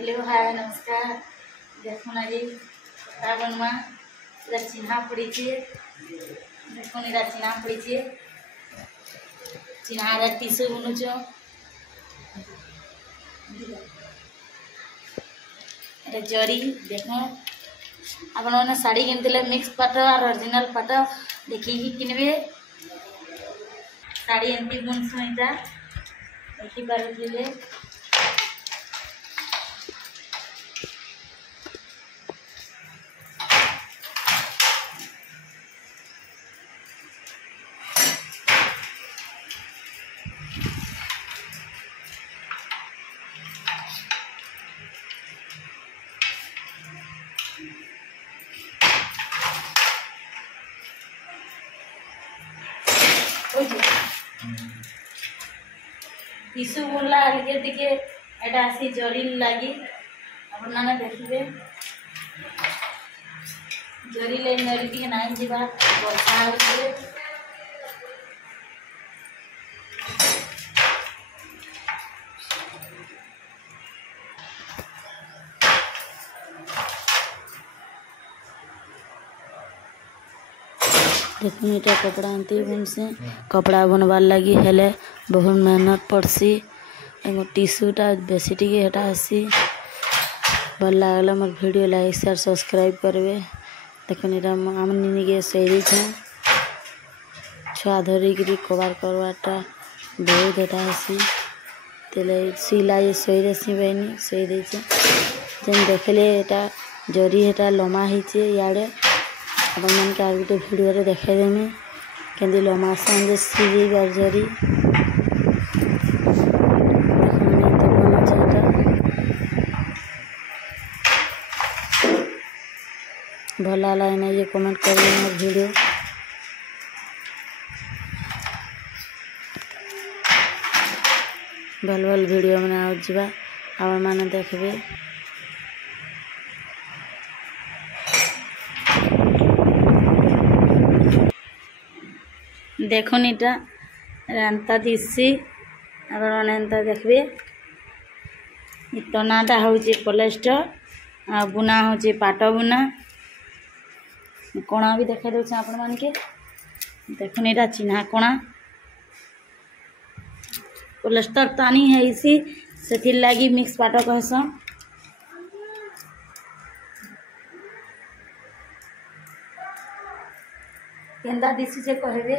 Hello hi नमस्कार। देखो ना जी बनवा चिन्हा पड़ी देखो निरा चिन्हा पड़ी चिन्हा टीसू बुनुच जरी देख आपण शाढ़ी किनते मिक्स पाट और ओरिजिनल पाट देखिए किनबे शाढ़ी एमती बुनसु यहाँ देखिपे टीसू बुनला टिके एटा आसी जरी लगी आपने देखिए जरी लाइन जरी टिके नाइन जीवा वर्षा होते देखिए ये कपड़ा आनती बुन से कपड़ा बुनवार लगी हेले बहुत मेहनत पड़सी एगो टीसूटा बेसी टिके हेटा आसी भल लागला मोर वीडियो लाइक शेयर सब्सक्राइब करबे। देखो ये आम निगे सही छुआ धरिकी कवर करवाटा बहुत हेटा आसी तेल सिलाई सही देसी बहनी सही देचे जेन देखले एटा जरी हेटा लमा होइचे याडे अपन मन के गोटे भिडियो देखेदेमी केंदी लमा संगे सिली जरी भला लगे ये कमेंट करिए मोर वीडियो भल भल वीडियो मैंने आवा आप मैंने देखबे। देखो नीटा एंता दिसी एंता देखबे तनाटा हूँ पॉलिस्टर आ बुना हूँ पाट बुना कणा भी देखा दूसरे आपण मान के देखो नीटा चिन्हा कणा पॉलिस्टर तानी है इसी से लगी मिक्स पाट कहस केंदा दिसी से कहबे।